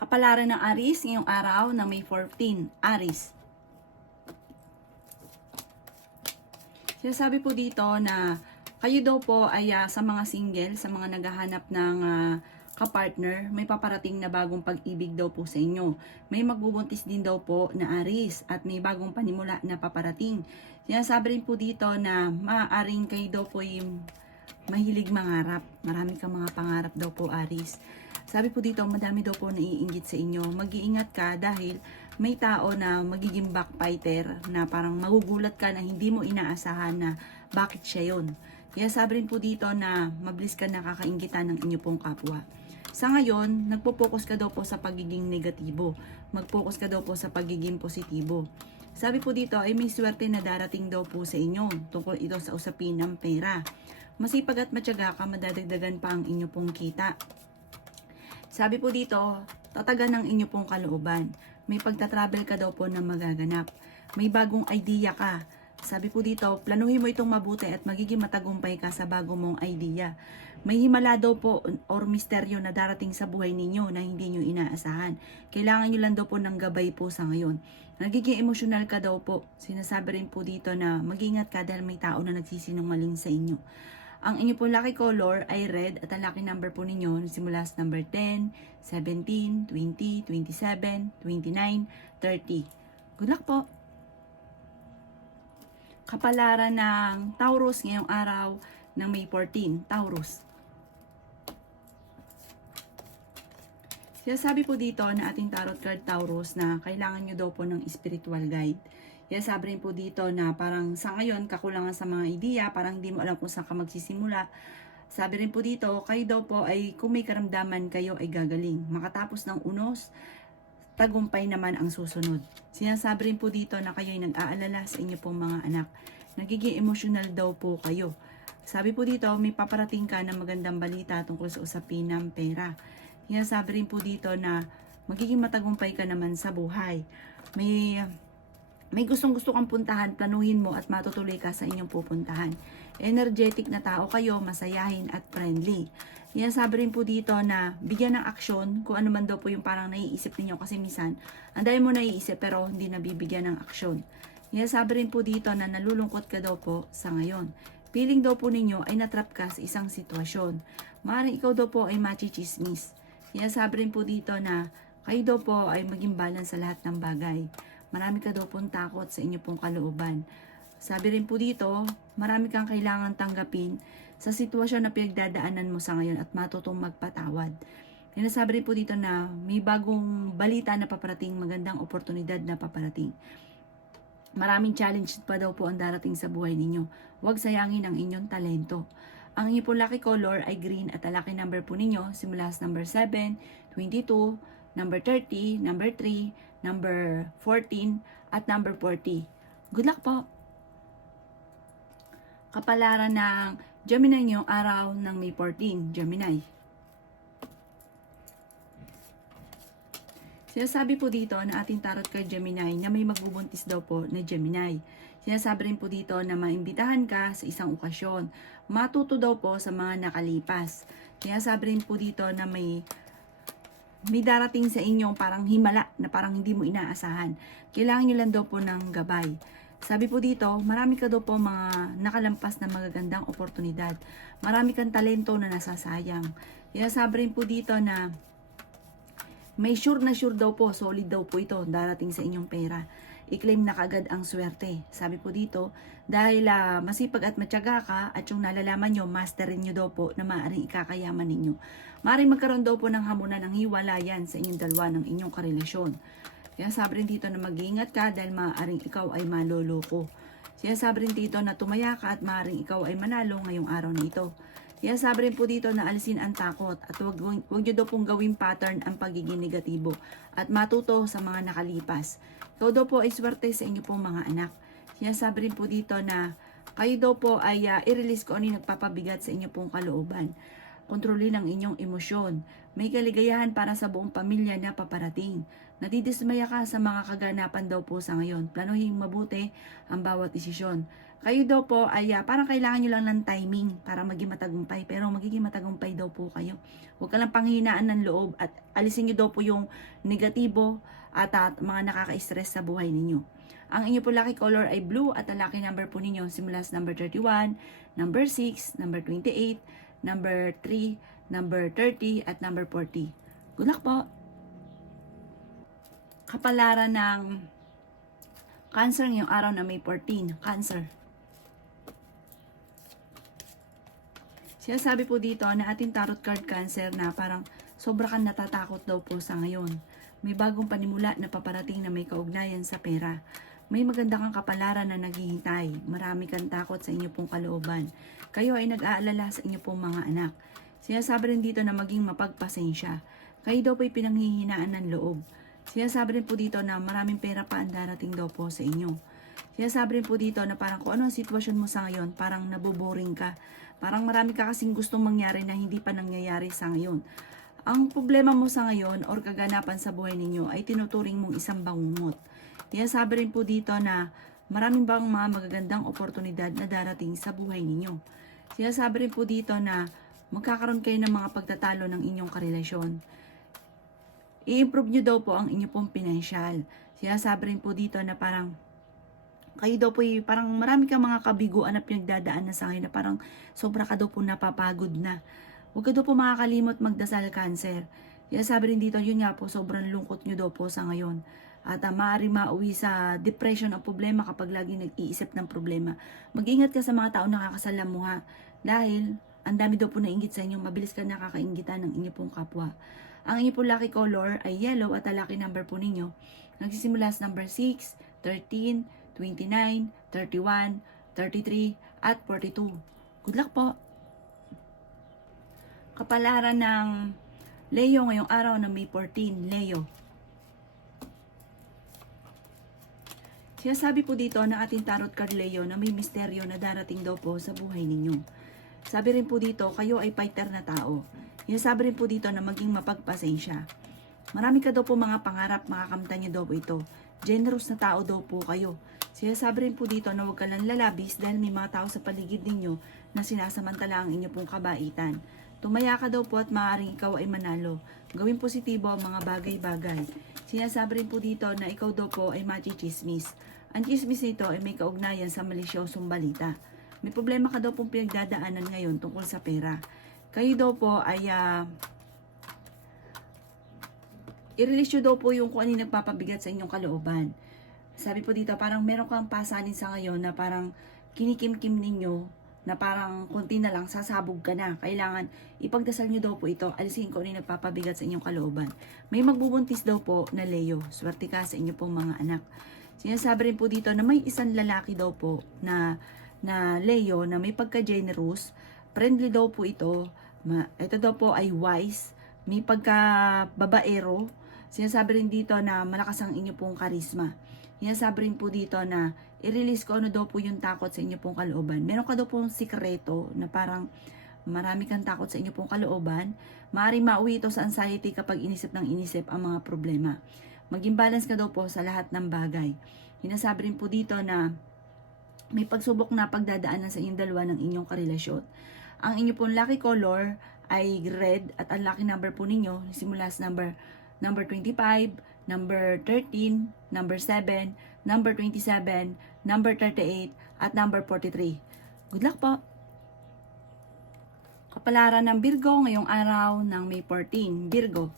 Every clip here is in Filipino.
Kapalaran ng Aries ngayong araw ng May 14. Aries. Sinasabi po dito na kayo daw po ay sa mga single, sa mga naghahanap ng kapartner, may paparating na bagong pag-ibig daw po sa inyo. May magbubuntis din daw po na Aries at may bagong panimula na paparating. Sinasabi rin po dito na maaaring kayo daw po yung mahilig mangarap. Marami kang mga pangarap daw po, Aries. Sabi po dito, madami daw po naiinggit sa inyo. Mag-iingat ka dahil may tao na magiging backbiter na parang magugulat ka na hindi mo inaasahan na bakit siya yon. Kaya sabi rin po dito na mabilis ka nakakainggitan ng inyo pong kapwa. Sa ngayon, nagpo-focus ka daw po sa pagiging negatibo. Mag-focus ka daw po sa pagiging positibo. Sabi po dito ay may swerte na darating daw po sa inyo tungkol ito sa usapin ng pera. Masipag at matyaga ka, madadagdagan pa ang inyo pong kita. Sabi po dito, tatagan ng inyo pong kalooban. May pagta-travel ka daw po na magaganap. May bagong idea ka. Sabi po dito, planuhin mo itong mabuti at magiging matagumpay ka sa bago mong idea. May himala daw po or misteryo na darating sa buhay ninyo na hindi nyo inaasahan. Kailangan nyo lang daw po ng gabay po sa ngayon. Nagiging emosyonal ka daw po. Sinasabi rin po dito na mag-ingat ka dahil may tao na nagsisinungaling sa inyo. Ang inyo po lucky color ay red at ang lucky number po ninyo simula sa number 10, 17, 20, 27, 29, 30. Good luck po! Kapalaran ng Taurus ngayong araw ng May 14, Taurus. Sinasabi po dito na ating tarot card Taurus na kailangan nyo daw po ng spiritual guide. Kaya sabi rin po dito na parang sa ngayon kakulangan sa mga ideya, parang hindi mo alam kung saan ka magsisimula. Sabi rin po dito, kayo daw po ay kung may karamdaman kayo ay gagaling. Makatapos ng unos, tagumpay naman ang susunod. Sinasabi rin po dito na kayo ay nag-aalala sa inyo pong mga anak. Nagiging emosyonal daw po kayo. Sabi po dito, may paparating ka ng magandang balita tungkol sa usapin ng pera. Sinasabi rin po dito na magiging matagumpay ka naman sa buhay. May gustong-gusto kang puntahan, planuhin mo at matutuloy ka sa inyong pupuntahan. Energetic na tao kayo, masayahin at friendly. Yan sabi rin po dito na bigyan ng aksyon kung ano man daw po yung parang naiisip ninyo kasi minsan, ang dami mo naiisip pero hindi nabibigyan ng aksyon. Yan sabi rin po dito na nalulungkot ka daw po sa ngayon. Feeling daw po ninyo ay natrap ka sa isang sitwasyon. Maaaring ikaw daw po ay machichismis. Yan sabi rin po dito na kayo daw po ay maging balance sa lahat ng bagay. Marami ka daw pong takot sa inyo pong kalooban. Sabi rin po dito, marami kang kailangan tanggapin sa sitwasyon na pinagdadaanan mo sa ngayon at matutong magpatawad. Sinasabi rin po dito na may bagong balita na paparating, magandang oportunidad na paparating. Maraming challenge pa daw po ang darating sa buhay ninyo. Huwag sayangin ang inyong talento. Ang inyong pong lucky color ay green at ang lucky number po ninyo simula sa number 7, 22, number 30, number 3, number 14, at number 40. Good luck po! Kapalaran ng Gemini ngayong araw ng May 14, Gemini. Sinasabi po dito na ating tarot card Gemini na may magbubuntis daw po na Gemini. Sinasabi rin po dito na maimbitahan ka sa isang okasyon. Matuto daw po sa mga nakalipas. Sinasabi rin po dito na may darating sa inyong parang himala na parang hindi mo inaasahan. Kailangan nyo lang daw po ng gabay. Sabi po dito, marami ka daw po mga nakalampas na magagandang oportunidad. Marami kang talento na nasasayang. Sinasabi rin po dito na may sure na sure daw po, solid daw po ito darating sa inyong pera. I-claim na kagad ang swerte. Sabi po dito, dahil masipag at matyaga ka at yung nalalaman nyo, masterin nyo daw po na maaaring ikakayaman ninyo. Maaaring magkaroon daw po ng hamunan ng hiwalayan sa inyong dalawa ng inyong karelasyon. Kaya sabi rin dito na mag-iingat ka dahil maaaring ikaw ay maloloko. Kaya sabi rin dito na tumaya ka at maaaring ikaw ay manalo ngayong araw na ito. Kaya sabi rin po dito na alisin ang takot at huwag nyo daw pong gawing pattern ang pagiging negatibo at matuto sa mga nakalipas. Ikaw daw po ay swerte sa inyo pong mga anak. Kaya sabi rin po dito na kayo daw po ay i-release ko ano yung nagpapabigat sa inyo pong kalooban. Kontrolin ang inyong emosyon. May kaligayahan para sa buong pamilya na paparating. Nadidismaya ka sa mga kaganapan daw po sa ngayon. Planuhin mabuti ang bawat desisyon. Kayo daw po ay parang kailangan nyo lang ng timing para maging matagumpay. Pero magiging matagumpay daw po kayo. Huwag ka lang panghihinaan ng loob at alisin nyo daw po yung negatibo at mga nakaka-stress sa buhay ninyo. Ang inyo po lucky color ay blue at ang lucky number po ninyo simula sa number 31, number 6, number 28, number 3, number 30 at number 40. Good luck po! Kapalaran ng Cancer ngayong araw na May 14. Cancer. Sinasabi po dito na ating tarot card Cancer na parang sobra kang natatakot daw po sa ngayon. May bagong panimula na paparating na may kaugnayan sa pera. May maganda kang kapalaran na naghihintay. Marami kang takot sa inyo pong kalooban. Kayo ay nag-aalala sa inyo pong mga anak. Sinasabi rin dito na maging mapagpasensya. Kayo daw po'y pinanghihinaan ng loob. Sinasabi rin po dito na maraming pera pa ang darating daw po sa inyo. Sinasabi rin po dito na parang kung ano ang sitwasyon mo sa ngayon, parang naboboring ka. Parang marami ka kasing gustong mangyari na hindi pa nangyayari sa ngayon. Ang problema mo sa ngayon or kaganapan sa buhay ninyo ay tinuturing mong isang bangungot. Sinasabi rin po dito na maraming bang mga magagandang oportunidad na darating sa buhay ninyo. Sinasabi rin po dito na magkakaroon kayo ng mga pagtatalo ng inyong karelasyon. I-improve nyo daw po ang inyo pong pinansyal. Sinasabi rin po dito na parang kayo daw po parang marami kang mga kabiguan na pinagdadaan na sa akin na parang sobra ka daw po napapagod na. Huwag ka daw po makakalimot magdasal Cancer. Sinasabi rin dito, yun nga po, sobrang lungkot nyo daw po sa ngayon. At maaaring mauwi sa depression ang problema kapag lagi nag-iisip ng problema. Mag-ingat ka sa mga tao nakakasalamuha dahil ang dami daw po nainggit sa inyo, mabilis ka nakakainggitan ng inyo pong kapwa. Ang inyo po lucky color ay yellow at ang lucky number po ninyo nagsisimula sa number 6, 13, 29, 31, 33 at 42. Good luck po! Kapalaran ng Leo ngayong araw na May 14, Leo. Sinasabi po dito na ating tarot card Leo na may misteryo na darating daw po sa buhay ninyo. Sabi rin po dito, kayo ay fighter na tao. Sinasabi rin po dito na maging mapagpasensya. Marami ka daw po mga pangarap, makakamtan niyo daw po ito. Generous na tao daw po kayo. Sinasabi rin po dito na huwag ka lang lalabis dahil may mga tao sa paligid ninyo na sinasamantala ang inyo pong kabaitan. Tumaya ka daw po at maaaring ikaw ay manalo. Gawin positibo ang mga bagay-bagay. Sinasabi rin po dito na ikaw daw po ay machichismis. Ang chismis nito ay may kaugnayan sa malisyosong balita. May problema ka daw pong pinagdadaanan ngayon tungkol sa pera. Kayo daw po ay i-release nyo daw po yung kung ano yung nagpapabigat sa inyong kalooban. Sabi po dito, parang meron kang pasanin sa ngayon na parang kinikim-kim ninyo na parang konti na lang, sasabog ka na. Kailangan ipagdasal nyo daw po ito, alisin kung ano yung nagpapabigat sa inyong kalooban. May magbubuntis daw po na Leo. Swerte ka sa inyo pong mga anak. Sinasabi rin po dito na may isang lalaki daw po na Leo na may pagka-generous. Friendly daw po ito. Ito daw po ay wise. May pagka-babaero. Sinasabi rin dito na malakas ang inyo pong karisma. Sinasabi rin po dito na i-release ko ano daw po yung takot sa inyo pong kalooban. Meron ka daw pong sikreto na parang marami kang takot sa inyo pong kalooban. Maaaring mauwi ito sa anxiety kapag inisip ng inisip ang mga problema. Maging balance ka daw po sa lahat ng bagay. Sinasabi rin po dito na may pagsubok na pagdadaanan sa inyong dalawa ng inyong karelasyon. Ang inyo pong lucky color ay red at ang lucky number po ninyo simula sa number 25, number 13, number 7, number 27, number 38, at number 43. Good luck po! Kapalaran ng Virgo ngayong araw ng May 14, Virgo.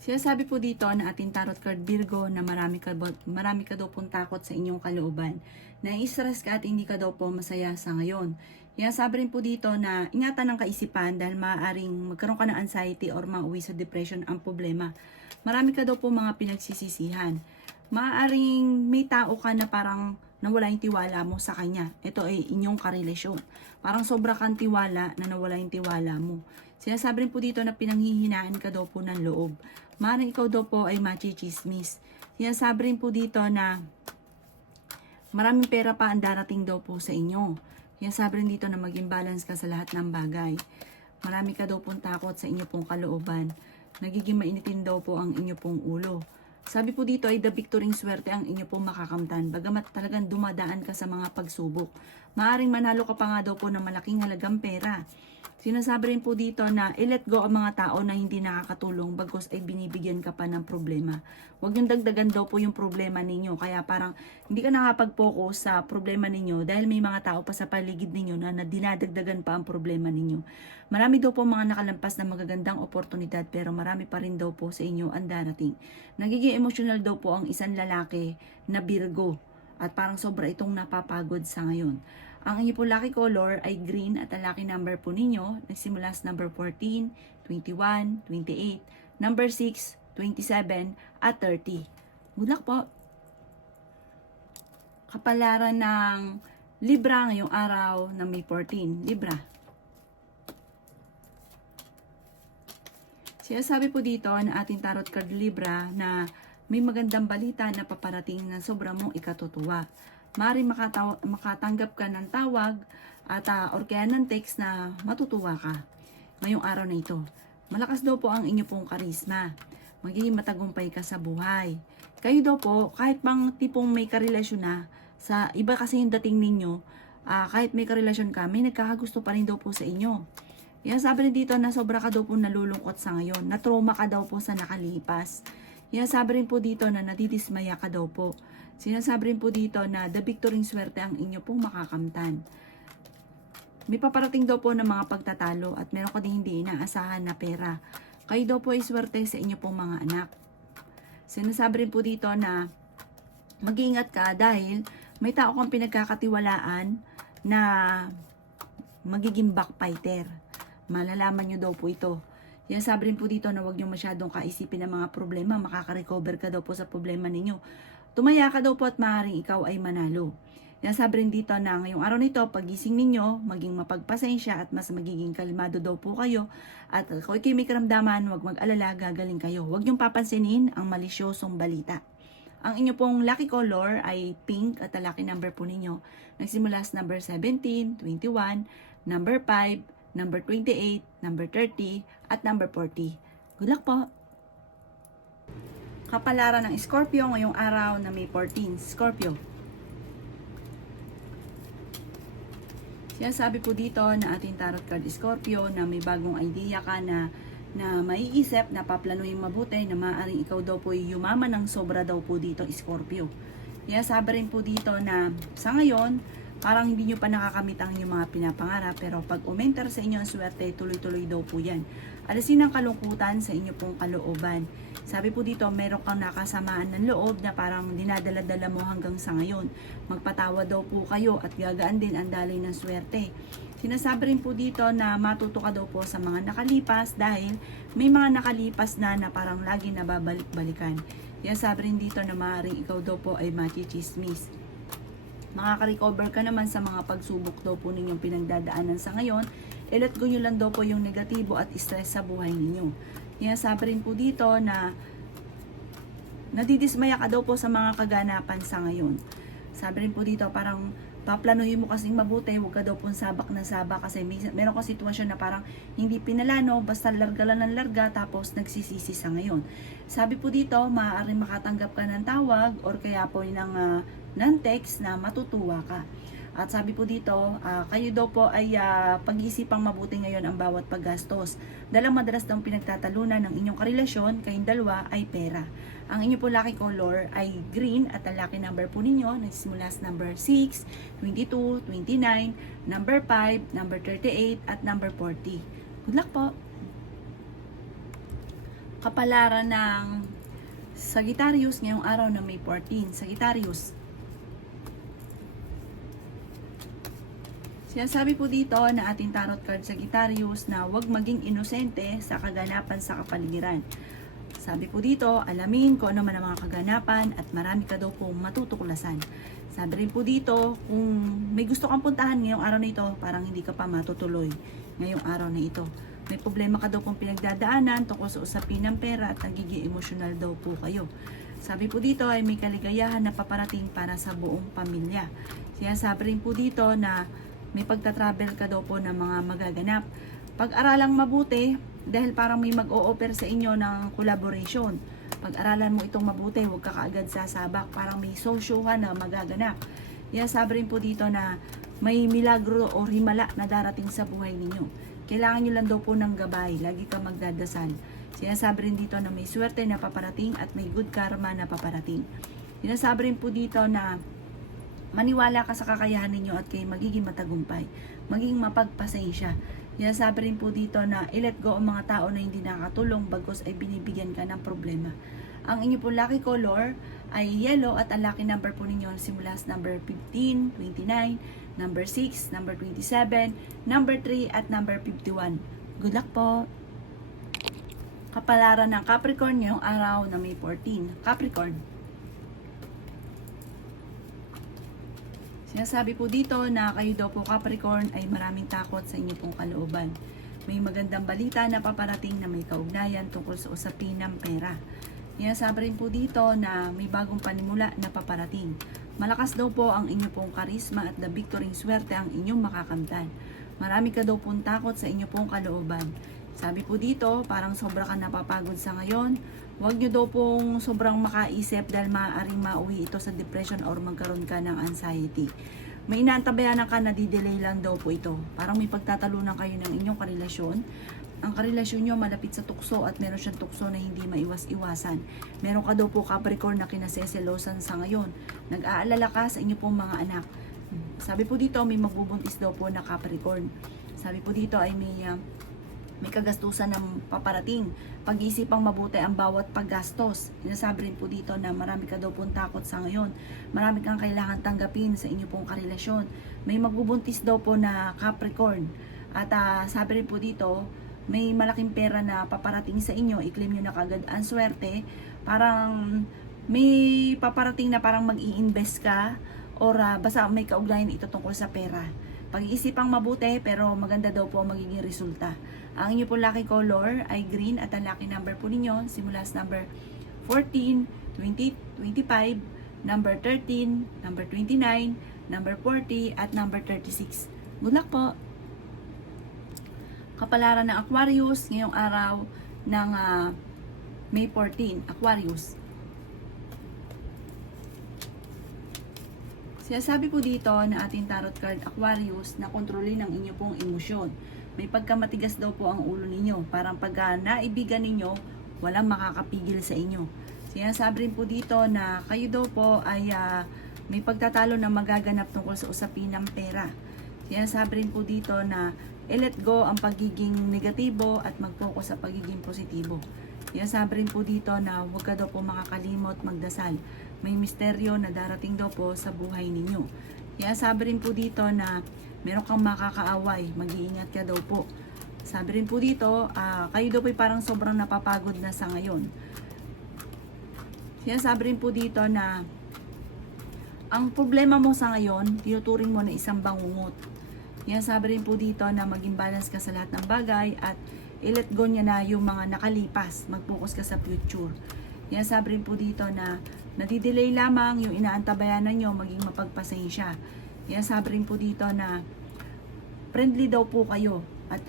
Sinasabi po dito na ating tarot card Virgo na marami ka daw pong takot sa inyong kalooban. Na-stress ka at hindi ka daw po masaya sa ngayon. Sinasabi rin po dito na ingatan ng kaisipan dahil maaaring magkaroon ka ng anxiety or mauwi sa depression ang problema. Marami ka daw po mga pinagsisisihan. Maaaring may tao ka na parang nawala yung tiwala mo sa kanya. Ito ay inyong karelasyon. Parang sobra kang tiwala na nawala yung tiwala mo. Sinasabi rin po dito na pinanghihinaan ka daw po ng loob. Maaaring ikaw daw po ay machichismis. Sinasabi rin po dito na maraming pera pa ang darating daw po sa inyo. Sinasabi rin dito na maging balance ka sa lahat ng bagay. Marami ka daw pong takot sa inyo pong kalooban. Nagiging mainitin daw po ang inyo pong ulo. Sabi po dito ay the victory swerte ang inyo pong makakamtan. Bagamat talagang dumadaan ka sa mga pagsubok. Maaring manalo ka pa nga daw po ng malaking halagang pera. Sinasabi rin po dito na i-let go ang mga tao na hindi nakakatulong bagkus ay binibigyan ka pa ng problema. Huwag yung dagdagan daw po yung problema ninyo. Kaya parang hindi ka nakapag-focus sa problema ninyo dahil may mga tao pa sa paligid ninyo na dinadagdagan pa ang problema ninyo. Marami daw po mga nakalampas na magagandang oportunidad pero marami pa rin daw po sa inyo ang darating. Nagiging emotional daw po ang isang lalaki na Virgo at parang sobra itong napapagod sa ngayon. Ang inyo po lucky color ay green at ang lucky number po ninyo nagsimula sa number 14, 21, 28, number 6, 27 at 30. Good luck po! Kapalaran ng Libra ngayong araw na May 14. Libra. Sinasabi po dito na ating tarot card Libra na may magandang balita na paparating na sobrang mong ikatutuwa. Maaaring makatanggap ka ng tawag at or kaya ng text na matutuwa ka ngayong araw na ito. Malakas daw po ang inyo pong karisma. Magiging matagumpay ka sa buhay. Kayo daw po, kahit pang tipong may karelasyon na, sa iba kasi yung dating ninyo, kahit may karelasyon ka, may nagkakagusto pa rin daw po sa inyo. Yan sabi rin dito na sobra ka daw po nalulungkot sa ngayon, na trauma ka daw po sa nakalipas. Yan sabi rin po dito na nadidismaya ka daw po. Sinasabi rin po dito na the victory swerte ang inyo pong makakamtan. May paparating daw po ng mga pagtatalo at meron ko din hindi inaasahan na pera. Kayo daw po ay swerte sa inyo pong mga anak. Sinasabi rin po dito na mag-iingat ka dahil may tao kang pinagkakatiwalaan na magiging backbiter. Malalaman nyo daw po ito. Yan sabi rin po dito na huwag nyo masyadong kaisipin ng mga problema. Makaka-recover ka daw po sa problema ninyo. Tumaya ka daw po at maaaring ikaw ay manalo. Yan sabi rin dito na ngayong araw nito, pagising ninyo, maging mapagpasensya at mas magiging kalmado daw po kayo. At kung kayo may karamdaman, huwag mag-alala, gagaling kayo. Huwag nyong papansinin ang malisyosong balita. Ang inyo pong lucky color ay pink at ang lucky number po ninyo. Nagsimula sa number 17, 21, number 5, number 28, number 30, at number 40. Good luck po! Kapalaran ng Scorpio ngayong araw na May 14. Scorpio. Sinasabi po dito na ating tarot card Scorpio na may bagong idea ka na maiisip na paplanuhin mabuti na maaaring ikaw daw po yumaman ng sobra daw po dito Scorpio. Sinasabi rin po dito na sa ngayon parang hindi nyo pa nakakamit ang inyong mga pinapangarap pero pag umenter sa inyo ang swerte, tuloy-tuloy daw po yan. Alisin ang kalungkutan sa inyo pong kalooban. Sabi po dito, meron kang nakasamaan ng loob na parang dinadala-dala mo hanggang sa ngayon. Magpatawa daw po kayo at gagaan din ang daloy ng swerte. Sinasabi rin po dito na matuto ka daw po sa mga nakalipas dahil may mga nakalipas na parang lagi nababalik-balikan. Sinasabi rin dito na maaaring ikaw daw po ay machichismis. Makaka-recover ka naman sa mga pagsubok daw po ninyong pinagdadaanan sa ngayon. Let go nyo lang daw po yung negatibo at stress sa buhay ninyo. Sabi rin po dito na nadidismaya ka daw po sa mga kaganapan sa ngayon. Sabi rin po dito parang paplanuhin mo kasing mabuti, huwag ka daw pong sabak na sabak kasi meron ka sitwasyon na parang hindi pinalano, basta larga lang ng larga tapos nagsisisi sa ngayon. Sabi po dito, maaaring makatanggap ka ng tawag or kaya po ng text na matutuwa ka. At sabi po dito, kayo daw po ay pag-iisipang mabuti ngayon ang bawat paggastos. Dahil madalas daw pinagtatalunan ng inyong karelasyon, kayong dalawa ay pera. Ang inyo po lucky color ay green at ang lucky number po ninyo nagsimula sa number 6, 22, 29, number 5, number 38 at number 40. Good luck po! Kapalaran ng Sagittarius ngayong araw na May 14. Sagittarius. Sinasabi po dito na ating tarot card Sagittarius na huwag maging inosente sa kaganapan sa kapaligiran. Sabi po dito, alamin kung ano man ang mga kaganapan at marami ka daw pong matutuklasan. Sabi rin po dito, kung may gusto kang puntahan ngayong araw na ito, parang hindi ka pa matutuloy ngayong araw na ito. May problema ka daw pong pinagdadaanan tungkol sa usapin ng pera at nagiging emosyonal daw po kayo. Sabi po dito ay may kaligayahan na paparating para sa buong pamilya. Sinasabi rin po dito na may pagta-travel ka daw po ng mga magaganap. Pag-aralang mabuti dahil parang may mag-o-offer sa inyo ng collaboration. Pag-aralan mo itong mabuti, huwag ka kaagad sasabak. Parang may sosyuhan na magaganap. Sabi rin po dito na may milagro o himala na darating sa buhay ninyo. Kailangan nyo lang daw po ng gabay. Lagi ka magdadasal. Sinasabi rin dito na may swerte na paparating at may good karma na paparating. Sinasabi rin po dito na maniwala ka sa kakayahan ninyo at kayo magiging matagumpay. Maging mapagpasensya. Sabi rin po dito na i-let go ang mga tao na hindi nakakatulong bagos ay binibigyan ka ng problema. Ang inyo po lucky color ay yellow at ang lucky number po ninyo simula sa number 15, 29, number 6, number 27, number 3 at number 51. Good luck po! Kapalaran ng Capricorn ngayong araw na May 14. Capricorn. Sinasabi po dito na kayo daw po Capricorn ay maraming takot sa inyo pong kalooban. May magandang balita na paparating na may kaugnayan tungkol sa usapin ng pera. Sinasabi rin po dito na may bagong panimula na paparating. Malakas daw po ang inyo pong karisma at the victory swerte ang inyong makakamtan. Marami ka daw pong takot sa inyo pong kalooban. Sabi po dito, parang sobra ka napapagod sa ngayon. Huwag nyo daw pong sobrang makaisip dahil maaaring mauwi ito sa depression or magkaroon ka ng anxiety. May inaantabayanan ka na di-delay lang daw po ito. Parang may pagtatalunan kayo ng inyong karelasyon. Ang karelasyon nyo malapit sa tukso at meron siyang tukso na hindi maiwas-iwasan. Meron ka daw po Capricorn na kinaseselosan sa ngayon. Nag-aalala ka sa inyo pong mga anak. Sabi po dito, may magbubuntis daw po na Capricorn. Sabi po dito ay may kagastusan ng paparating. Pag-isipang mabuti ang bawat paggastos. Sinasabi rin po dito na marami ka daw pong takot sa ngayon. Marami kang kailangan tanggapin sa inyo pong karelasyon. May magbubuntis daw po na Capricorn. At sabi rin po dito, may malaking pera na paparating sa inyo. I-claim nyo na kagad ang swerte. Parang may paparating na parang mag-i-invest ka or basta may kaugnayan ito tungkol sa pera. Pag-iisipang mabuti pero maganda daw po ang magiging resulta. Ang inyo po lucky color ay green at ang lucky number po ninyo simula sa number 14, 20, 25, number 13, number 29, number 40 at number 36. Good luck po! Kapalaran ng Aquarius ngayong araw ng May 14, Aquarius. Sinasabi po dito na ating tarot card Aquarius na kontrolin ang inyo pong emosyon. May pagkamatigas daw po ang ulo ninyo. Parang pag naibigan ninyo, walang makakapigil sa inyo. Sinasabi rin po dito na kayo daw po ay may pagtatalo na magaganap tungkol sa usapin ng pera. Sinasabi rin po dito na i-let go ang pagiging negatibo at mag-focus sa pagiging positibo. Sinasabi rin po dito na huwag ka daw po makakalimot magdasal. May misteryo na darating daw po sa buhay ninyo. Sinasabi rin po dito na meron kang makakaaway, mag-iingat ka daw po. Sabi rin po dito, kayo daw po parang sobrang napapagod na sa ngayon. Sinasabi rin po dito na ang problema mo sa ngayon, tinuturing mo na isang bangungot. Sinasabi rin po dito na maging balance ka sa lahat ng bagay at i-let go niya na yung mga nakalipas, mag-focus ka sa future. Sinasabi rin po dito na nadidelay lamang yung inaantabayanan nyo, maging mapagpasensya. Sinasabi rin po dito na friendly daw po kayo at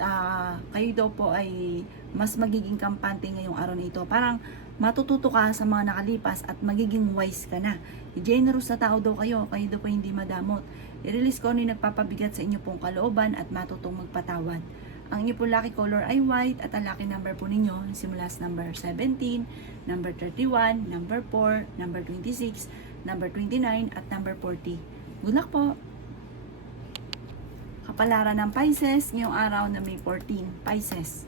kayo daw po ay mas magiging kampante ngayong araw na ito. Parang matututo ka sa mga nakalipas at magiging wise ka na. Generous na tao daw kayo daw po hindi madamot. I-release ko ano yung nagpapabigat sa inyo pong kalooban at matutong magpatawad. Ang inyo po lucky color ay white at ang lucky number po ninyo simula sa number 17, number 31, number 4, number 26, number 29 at number 40. Good luck po! Kapalaran ng Pisces ngayong araw na May 14, Pisces.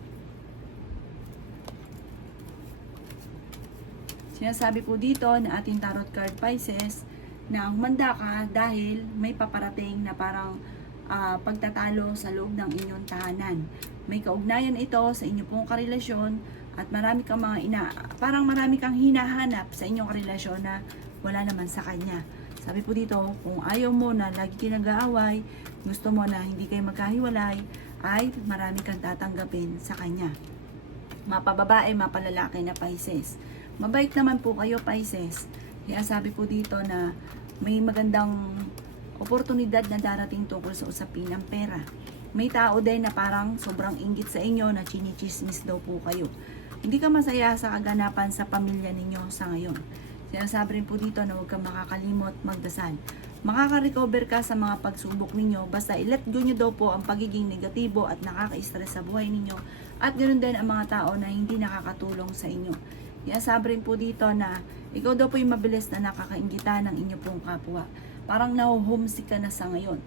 Sinasabi po dito na ating tarot card Pisces na humanda ka dahil may paparating na parang pagtatalo sa loob ng inyong tahanan. May kaugnayan ito sa inyo pong karelasyon at marami kang parang marami kang hinahanap sa inyong karelasyon na wala naman sa kanya. Sabi po dito, kung ayaw mo na lagi kayo nag-aaway, gusto mo na hindi kayo magkahiwalay, ay marami kang tatanggapin sa kanya. Mapababae, mapalalaki na Pisces. Mabait naman po kayo Pisces. Kaya sabi po dito na may magandang oportunidad na darating tungkol sa usapin ng pera. May tao din na parang sobrang inggit sa inyo na chinichismis daw po kayo. Hindi ka masaya sa kaganapan sa pamilya ninyo sa ngayon. Sinasabi rin po dito na huwag kang makakalimot magdasal. Makaka-recover ka sa mga pagsubok ninyo basta i-let go nyo daw po ang pagiging negatibo at nakaka-stress sa buhay ninyo at ganoon din ang mga tao na hindi nakakatulong sa inyo. Sinasabi rin po dito na ikaw daw po yung mabilis na nakakainggitan ng inyo pong kapwa. Parang naho-homesick ka na sa ngayon.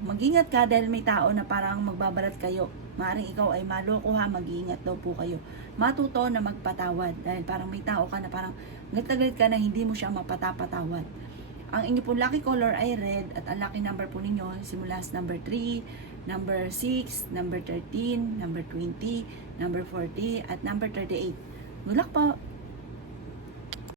Mag-ingat ka dahil may tao na parang magbabalat kayo. Maaaring ikaw ay maloko ha, mag-iingat daw po kayo. Matuto na magpatawad dahil parang may tao ka na parang galit ka na hindi mo siya mapatapatawad. Ang inyo pong lucky color ay red at ang lucky number po ninyo simula sa number 3, number 6, number 13, number 20, number 40 at number 38. Good luck po!